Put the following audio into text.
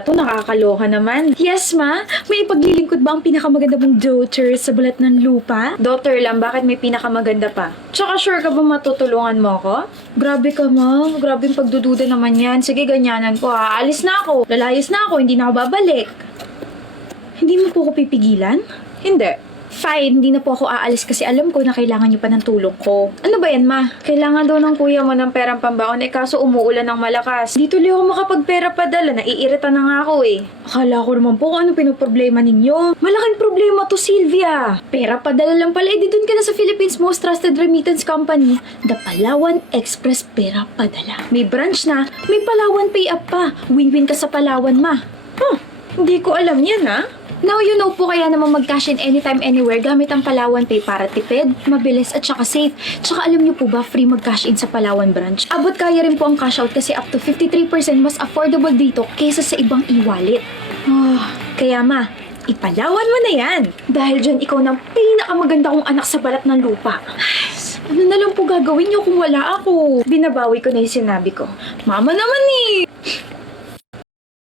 Ito, nakakaloka naman. Yes, ma? May ipaglilingkod ba ang pinakamaganda mong daughter sa balat ng lupa? Daughter lang, bakit may pinakamaganda pa? Tsaka sure ka ba matutulungan mo ako? Grabe ka, ma. Grabe yung pagdududa naman yan. Sige, ganyanan ko ha. Alis na ako. Lalayas na ako. Hindi na ako babalik. Hindi mo po ako pipigilan? Hindi. Fine, hindi na po ako aalis kasi alam ko na kailangan niyo pa ng tulong ko. Ano ba yan, ma? Kailangan daw ng kuya mo ng perang pambaon kaso umuulan ng malakas. Di tuloy ako makapagpera padala, naiirita na nga ako eh. Akala ko naman po kung ano pinoproblema ninyo. Malaking problema to, Sylvia. Pera padala lang pala, di dun ka na sa Philippines' most trusted remittance company, the Palawan Express Pera Padala. May branch na, may Palawan Pay Up pa. Win-win ka sa Palawan, ma. Hindi ko alam yan, ha? Now you know po kaya naman mag-cash in anytime anywhere gamit ang Palawan Pay para tipid, mabilis at saka safe. Tsaka alam niyo po ba free mag-cash in sa Palawan branch? Abot kaya rin po ang cash out kasi up to 53% mas affordable dito kaysa sa ibang e-wallet. Kaya ma, ipalawan mo na yan. Dahil dyan ikaw ng pinakamaganda kong anak sa balat ng lupa. Ano na lang po gagawin niyo kung wala ako? Binabawi ko na yung sinabi ko. Mama naman eh!